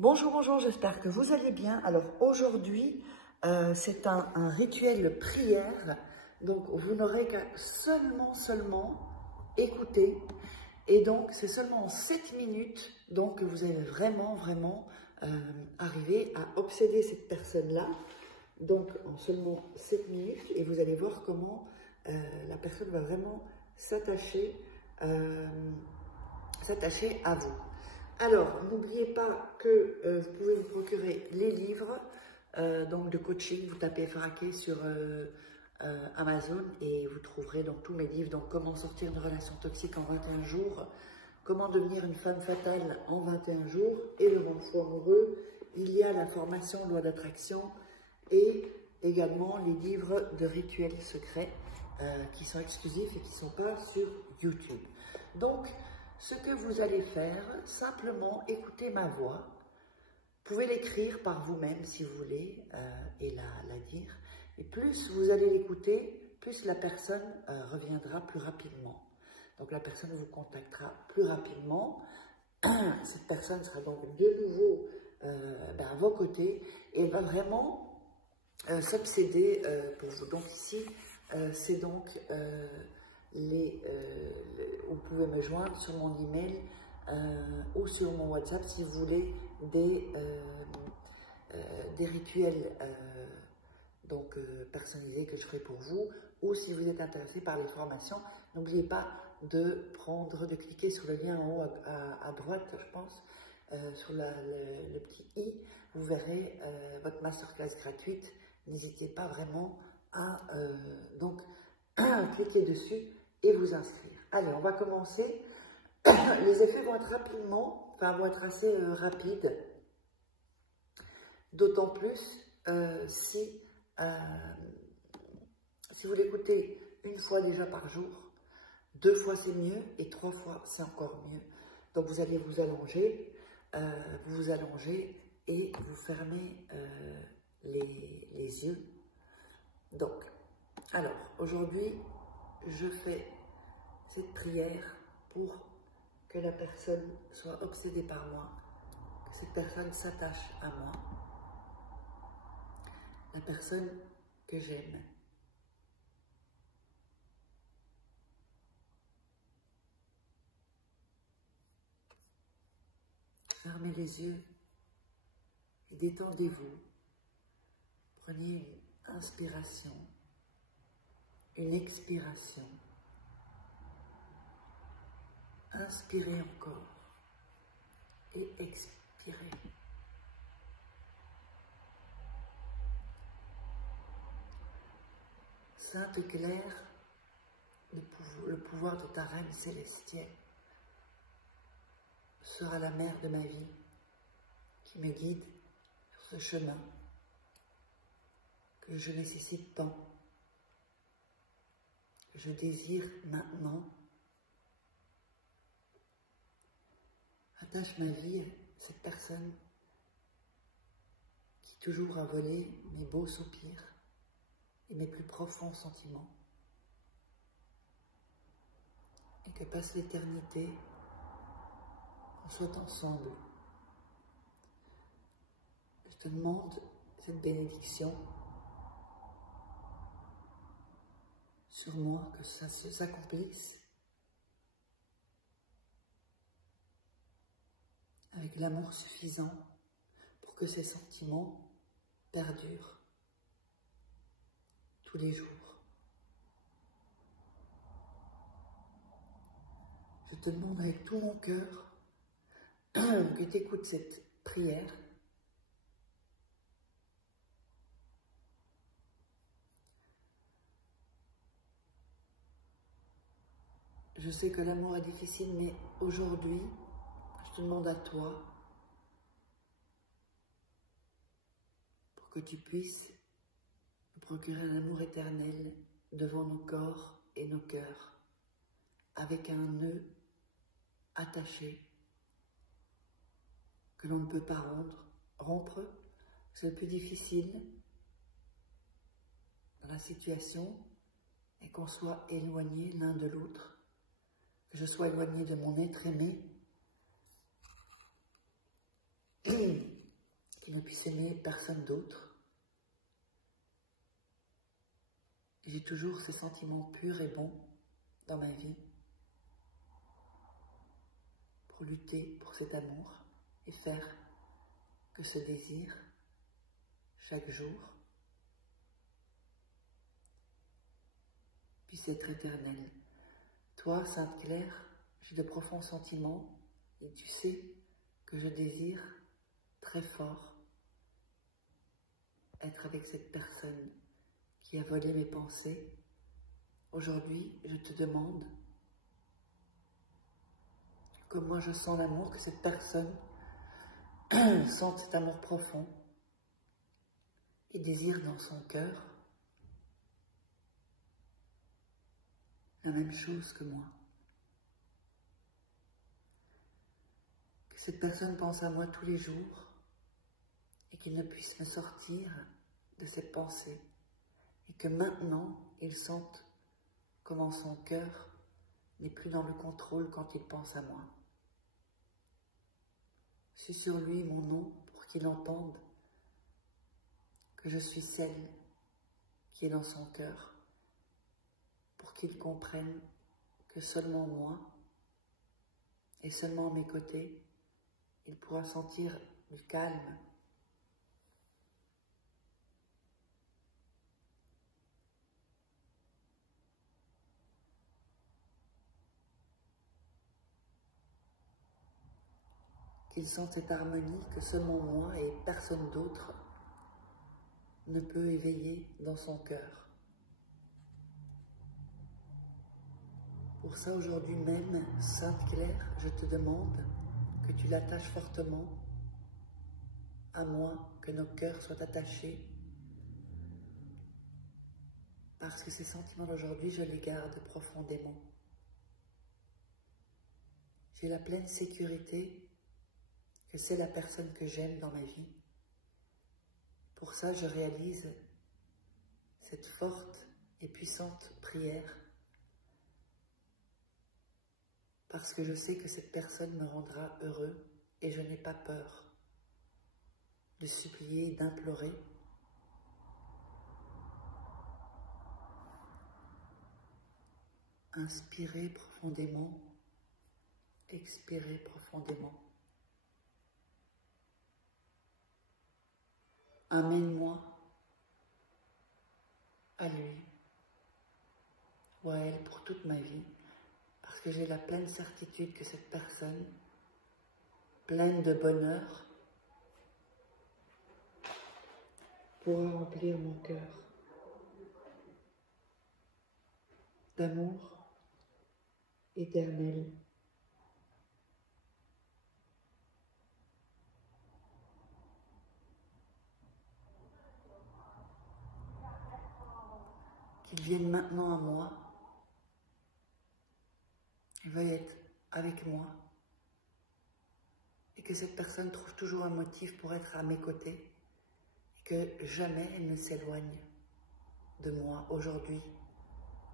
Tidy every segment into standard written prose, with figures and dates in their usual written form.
Bonjour, bonjour, j'espère que vous allez bien. Alors aujourd'hui, c'est un rituel prière, donc vous n'aurez qu'à seulement écouter. Et donc c'est seulement en 7 minutes donc, que vous allez vraiment arriver à obséder cette personne-là. Donc en seulement 7 minutes, et vous allez voir comment la personne va vraiment s'attacher à vous. Alors, n'oubliez pas que vous pouvez vous procurer les livres donc de coaching. Vous tapez Faraké sur Amazon et vous trouverez donc tous mes livres. Donc, comment sortir d'une relation toxique en 21 jours, comment devenir une femme fatale en 21 jours et le monde fou amoureux. Il y a la formation loi d'attraction et également les livres de rituels secrets qui sont exclusifs et qui ne sont pas sur YouTube. Donc, ce que vous allez faire, simplement écoutez ma voix. Vous pouvez l'écrire par vous-même si vous voulez et la dire. Et plus vous allez l'écouter, plus la personne reviendra plus rapidement. Donc la personne vous contactera plus rapidement. Cette personne sera donc de nouveau à vos côtés et elle va vraiment s'obséder pour vous. Donc ici, c'est donc... vous pouvez me joindre sur mon email ou sur mon WhatsApp si vous voulez des rituels personnalisés que je ferai pour vous, ou si vous êtes intéressé par les formations, n'oubliez pas de cliquer sur le lien en haut à droite, je pense, sur le petit i, vous verrez votre masterclass gratuite. N'hésitez pas vraiment à cliquer dessus et vous inscrire. Allez, on va commencer. Les effets vont être vont être assez rapides, d'autant plus si vous l'écoutez une fois déjà par jour, 2 fois c'est mieux et 3 fois c'est encore mieux. Donc vous allez vous allonger et vous fermez les yeux. Donc, alors aujourd'hui, je fais cette prière pour que la personne soit obsédée par moi, que cette personne s'attache à moi, la personne que j'aime. Fermez les yeux et détendez-vous. Prenez une inspiration, une expiration. Inspirez encore et expirez. Sainte Claire, le pouvoir de ta reine célestielle sera la mère de ma vie qui me guide sur ce chemin que je nécessite tant, que je désire maintenant. Attache ma vie à cette personne qui toujours a volé mes beaux soupirs et mes plus profonds sentiments. Et que passe l'éternité, qu'on soit ensemble. Je te demande cette bénédiction sur moi, que ça s'accomplisse avec l'amour suffisant pour que ces sentiments perdurent tous les jours. Je te demande avec tout mon cœur que tu écoutes cette prière. Je sais que l'amour est difficile, mais aujourd'hui, je te demande à toi pour que tu puisses nous procurer un amour éternel devant nos corps et nos cœurs, avec un nœud attaché que l'on ne peut pas rompre. C'est le plus difficile dans la situation, et qu'on soit éloigné l'un de l'autre, que je sois éloigné de mon être aimé puisse aimer personne d'autre. J'ai toujours ces sentiments purs et bons dans ma vie pour lutter pour cet amour et faire que ce désir, chaque jour, puisse être éternel. Toi, Sainte Claire, j'ai de profonds sentiments et tu sais que je désire très fort être avec cette personne qui a volé mes pensées. Aujourd'hui, je te demande, comme moi je sens l'amour, que cette personne sente cet amour profond et désire dans son cœur la même chose que moi. Que cette personne pense à moi tous les jours et qu'il ne puisse me sortir de cette pensée et que maintenant il sente comment son cœur n'est plus dans le contrôle quand il pense à moi. Suis sur lui mon nom pour qu'il entende que je suis celle qui est dans son cœur, pour qu'il comprenne que seulement moi et seulement à mes côtés, il pourra sentir le calme, qu'il sente cette harmonie que seulement moi et personne d'autre ne peut éveiller dans son cœur. Pour ça, aujourd'hui même, Sainte Claire, je te demande que tu l'attaches fortement à moi, que nos cœurs soient attachés, parce que ces sentiments d'aujourd'hui, je les garde profondément. J'ai la pleine sécurité que c'est la personne que j'aime dans ma vie. Pour ça, je réalise cette forte et puissante prière, parce que je sais que cette personne me rendra heureux et je n'ai pas peur de supplier et d'implorer. Inspirez profondément, expirez profondément. Amène-moi à lui ou à elle pour toute ma vie, parce que j'ai la pleine certitude que cette personne, pleine de bonheur, pourra remplir mon cœur d'amour éternel. Qu'il vienne maintenant à moi, qu'il veuille être avec moi, et que cette personne trouve toujours un motif pour être à mes côtés, et que jamais elle ne s'éloigne de moi. Aujourd'hui,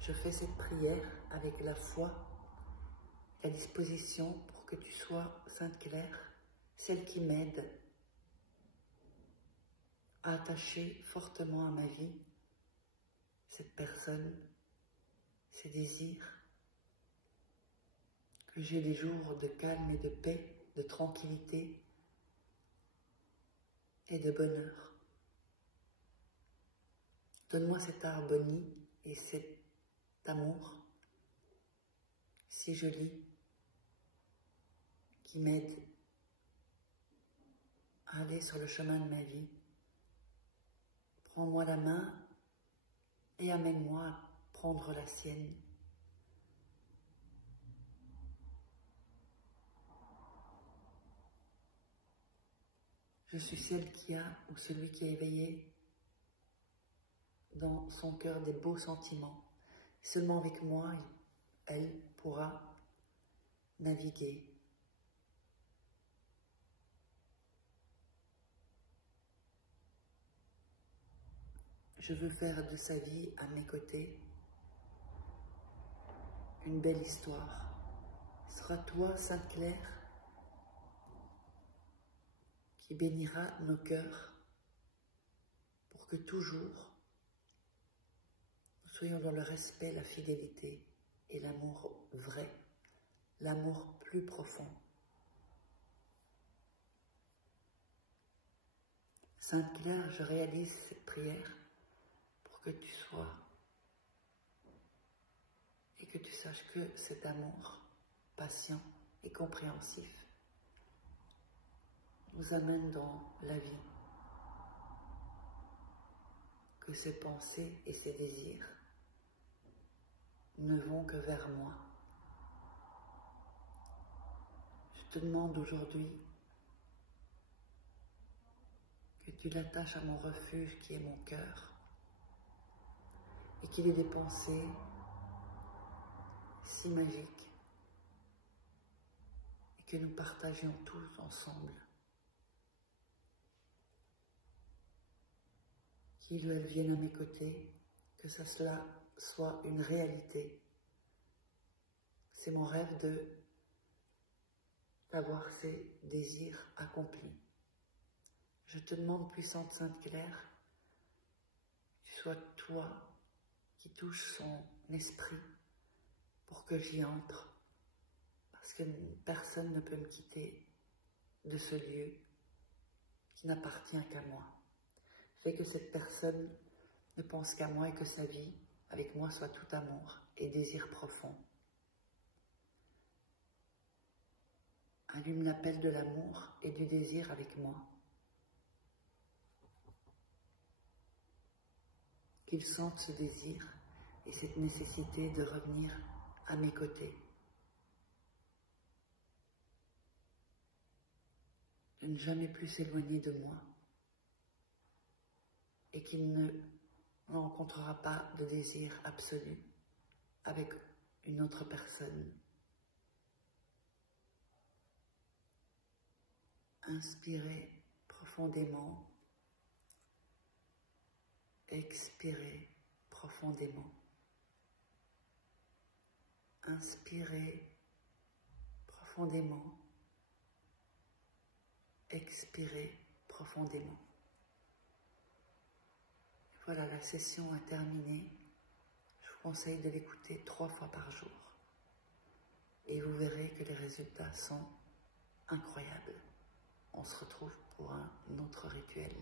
je fais cette prière avec la foi, la disposition pour que tu sois, Sainte Claire, celle qui m'aide à attacher fortement à ma vie cette personne, ces désirs, que j'ai des jours de calme et de paix, de tranquillité et de bonheur. Donne-moi cette harmonie et cet amour si joli qui m'aide à aller sur le chemin de ma vie. Prends-moi la main et amène-moi à prendre la sienne. Je suis celle qui a, ou celui qui a éveillé dans son cœur des beaux sentiments. Seulement avec moi, elle pourra naviguer. Je veux faire de sa vie à mes côtés une belle histoire. Ce sera toi, Sainte Claire, qui bénira nos cœurs pour que toujours nous soyons dans le respect, la fidélité et l'amour vrai, l'amour plus profond. Sainte Claire, je réalise cette prière pour que tu sois et que tu saches que cet amour patient et compréhensif nous amène dans la vie, que ses pensées et ses désirs ne vont que vers moi. Je te demande aujourd'hui que tu l'attaches à mon refuge qui est mon cœur et qu'il ait des pensées si magiques et que nous partagions tous ensemble. Qu'il ou elle vienne à mes côtés, que cela soit une réalité. C'est mon rêve d'avoir ces désirs accomplis. Je te demande, puissante Sainte Claire, que tu sois toi qui touche son esprit pour que j'y entre, parce que personne ne peut me quitter de ce lieu qui n'appartient qu'à moi. Fais que cette personne ne pense qu'à moi et que sa vie avec moi soit tout amour et désir profond. Allume l'appel de l'amour et du désir avec moi. Qu'il sente ce désir et cette nécessité de revenir à mes côtés. De ne jamais plus s'éloigner de moi. Et qu'il ne rencontrera pas de désir absolu avec une autre personne. Inspirez profondément, expirez profondément. Inspirez profondément, expirez profondément. Voilà, la session a terminé. Je vous conseille de l'écouter 3 fois par jour. Et vous verrez que les résultats sont incroyables. On se retrouve pour un autre rituel.